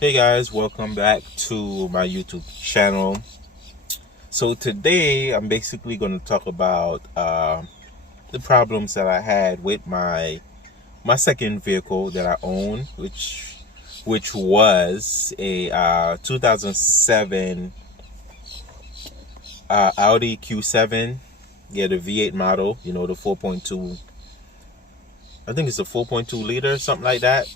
Hey guys, welcome back to my YouTube channel. So today I'm basically going to talk about the problems that I had with my second vehicle that I own, which was a 2007 Audi Q7. Yeah, the V8 model, you know, the 4.2, I think it's a 4.2 liter, something like that.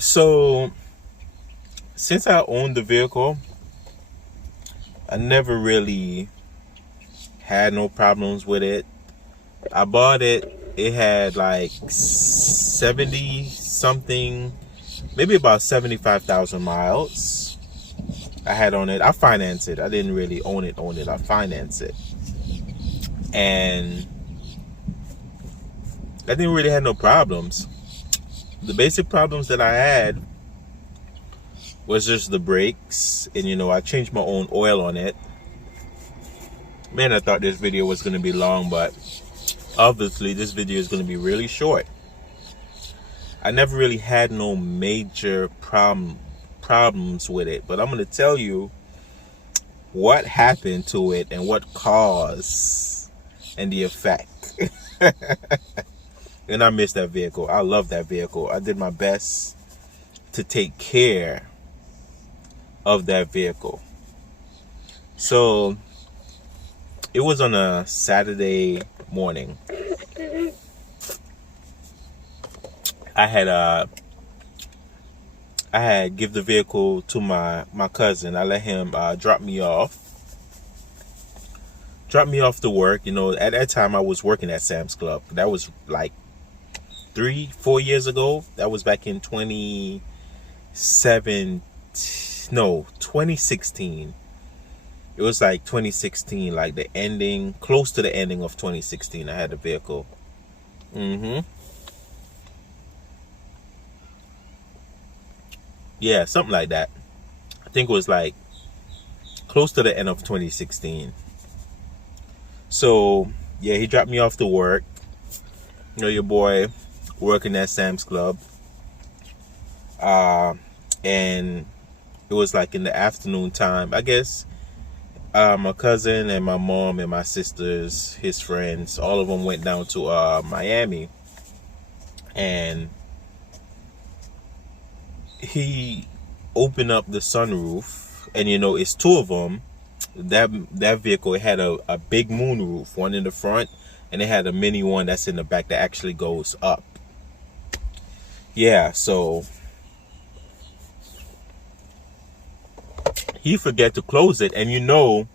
So since I owned the vehicle, I never really had no problems with it. I bought it, it had like 70 something, maybe about 75,000 miles I had on it. I financed it. I didn't really own it. I financed it. And I didn't really have no problems. The basic problems that I had was just the brakes, and you know, I changed my own oil on it. Man, I thought this video was going to be long, but obviously this video is going to be really short. I never really had no major problems with it, but I'm going to tell you what happened to it and what caused and the effect. And I miss that vehicle. I love that vehicle. I did my best to take care of that vehicle. So it was on a Saturday morning. I had give the vehicle to my cousin. I let him drop me off to work. You know, at that time I was working at Sam's Club. That was like 3-4 years ago. That was back in 2016. It was like 2016, like the ending, close to the ending of 2016. I had a vehicle. Yeah, something like that. I think it was like close to the end of 2016. So yeah, he dropped me off to work. You know, your boy working at Sam's Club. And it was like in the afternoon time, I guess. My cousin and my mom and my sisters, his friends, all of them went down to Miami. And he opened up the sunroof, and you know, it's two of them. That vehicle, it had a big moon roof, one in the front, and it had a mini one that's in the back that actually goes up. Yeah, so he forgot to close it, and you know,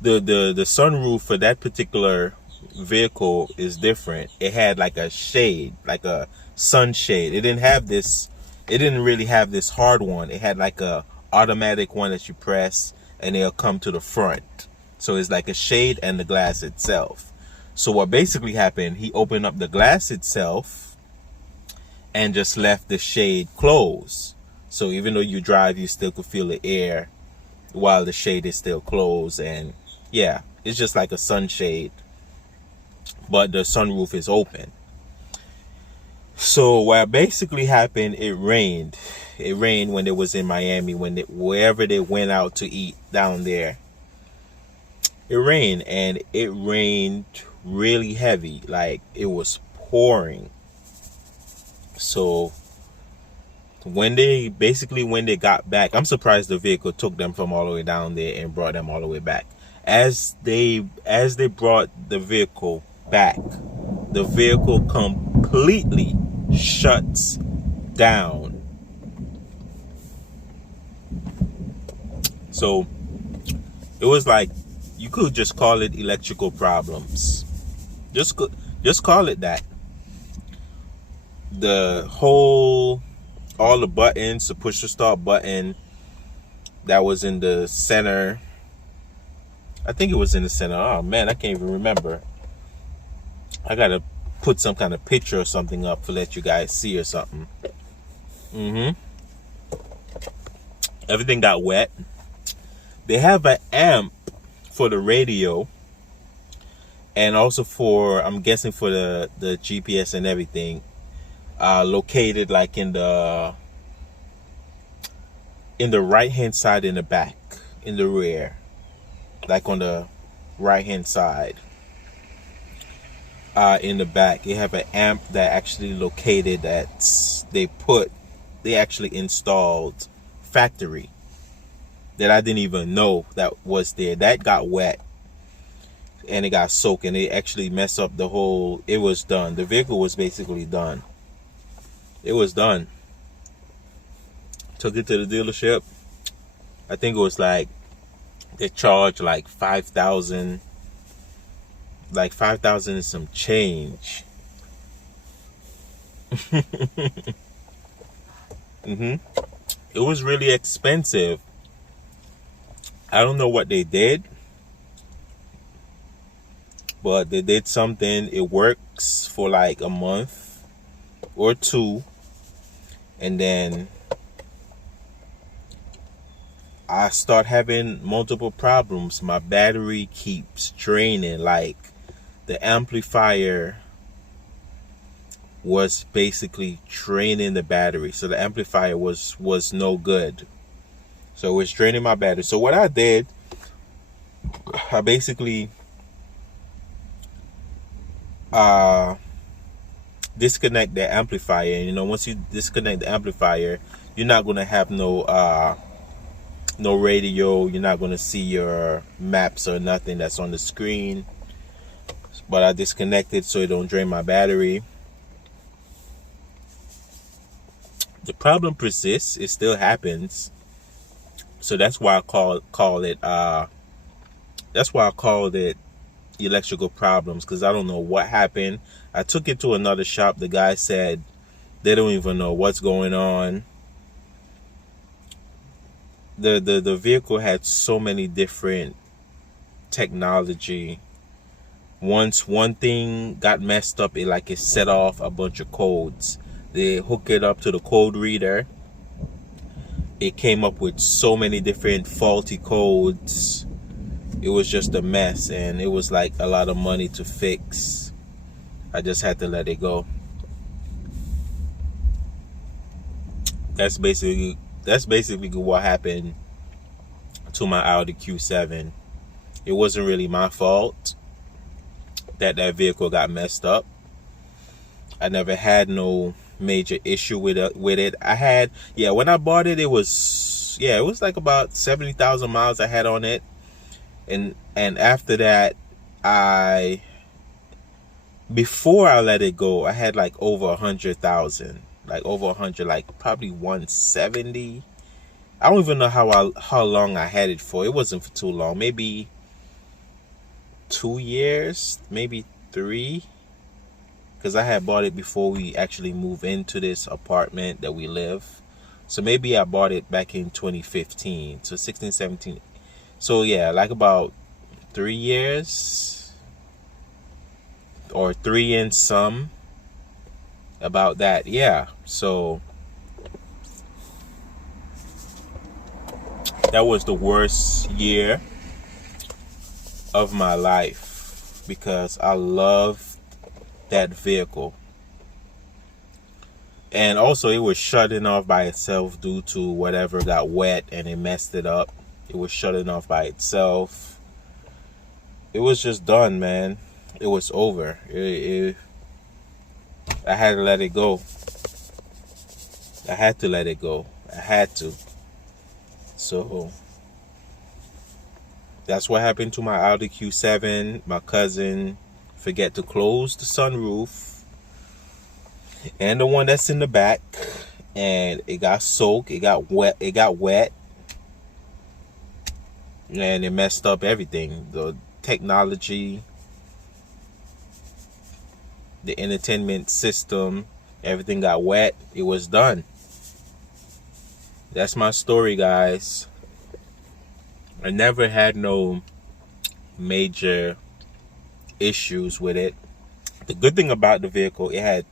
the sunroof for that particular vehicle is different. It had like a shade, like a sunshade. It didn't really have this hard one. It had like a automatic one that you press and it'll come to the front. So it's like a shade and the glass itself. So what basically happened, he opened up the glass itself and just left the shade closed. So even though you drive, you still could feel the air while the shade is still closed. And yeah, it's just like a sunshade, but the sunroof is open. So what basically happened, it rained. It rained when it was in Miami, wherever they went out to eat down there. It rained, and it rained really heavy, like it was pouring. So when they got back, I'm surprised the vehicle took them from all the way down there and brought them all the way back. As they brought the vehicle back, the vehicle completely shuts down. So it was like, you could just call it electrical problems. Just call it that. All the buttons, the push to start button that was in the center, I think it was in the center. Oh man, I can't even remember. I gotta put some kind of picture or something up to let you guys see or something. Everything got wet. They have an amp for the radio, and also for, I'm guessing for the GPS and everything, located like in the right hand side, in the back, in the rear, like on the right hand side, in the back. They have an amp that actually located, that they actually installed factory, that I didn't even know that was there. That got wet and it got soaked, and it actually messed up the whole. It was done. The vehicle was basically done. It was done. Took it to the dealership. I think it was like they charged like 5,000, like 5,000 and some change. It was really expensive. I don't know what they did, but they did something. It works for like a month or two, and then I start having multiple problems. My battery keeps draining. Like, the amplifier was basically draining the battery, so the amplifier was no good. So it was draining my battery. So what I did, I basically disconnect the amplifier. You know, once you disconnect the amplifier, you're not gonna have no radio. You're not gonna see your maps or nothing that's on the screen. But I disconnected so it don't drain my battery. The problem persists. It still happens. So that's why I call it electrical problems, because I don't know what happened. I took it to another shop. The guy said they don't even know what's going on. The vehicle had so many different technology. Once one thing got messed up, it set off a bunch of codes. They hook it up to the code reader. It came up with so many different faulty codes. It was just a mess, and it was like a lot of money to fix. I just had to let it go. That's basically what happened to my Audi Q7. It wasn't really my fault that vehicle got messed up. I never had no major issue with it. I had, when I bought it, it was like about 70,000 miles I had on it, and after that, before I let it go, I had like over 100,000, like probably 170. I don't even know how long I had it for. It wasn't for too long, maybe 2 years, maybe 3. Because I had bought it before we actually moved into this apartment that we live. So maybe I bought it back in 2015. So 16, 17. So yeah, like about 3 years. Or 3 and some. About that, yeah. So that was the worst year of my life, because I love that vehicle. And also, it was shutting off by itself due to whatever got wet and it messed it up. It was shutting off by itself. It was just done, man. It was over. I had to let it go. I had to let it go. I had to. So that's what happened to my Audi Q7. My cousin forget to close the sunroof and the one that's in the back, and it got soaked. It got wet, and it messed up everything. The technology, the entertainment system, everything got wet. It was done. That's my story, guys. I never had no major issues with it. The good thing about the vehicle, it had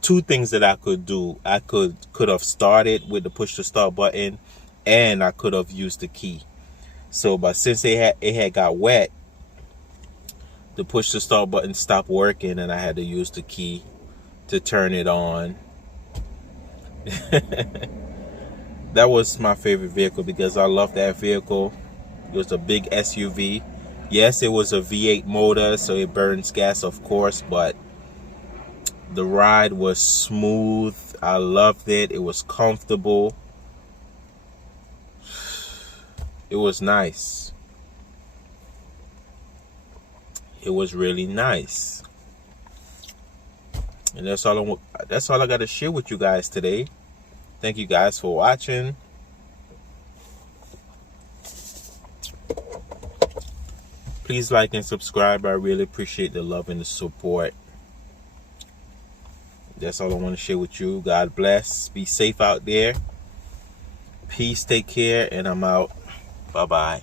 2 things that I could do. I could have started with the push to start button, and I could have used the key. So, but since it had got wet, the push to start button stopped working and I had to use the key to turn it on. That was my favorite vehicle because I love that vehicle. It was a big SUV. Yes, it was a V8 motor, so it burns gas, of course, but the ride was smooth. I loved it. It was comfortable. It was nice. It was really nice. And that's all I got to share with you guys today. Thank you guys for watching. Please like and subscribe. I really appreciate the love and the support. That's all I want to share with you. God bless. Be safe out there. Peace. Take care. And I'm out. Bye-bye.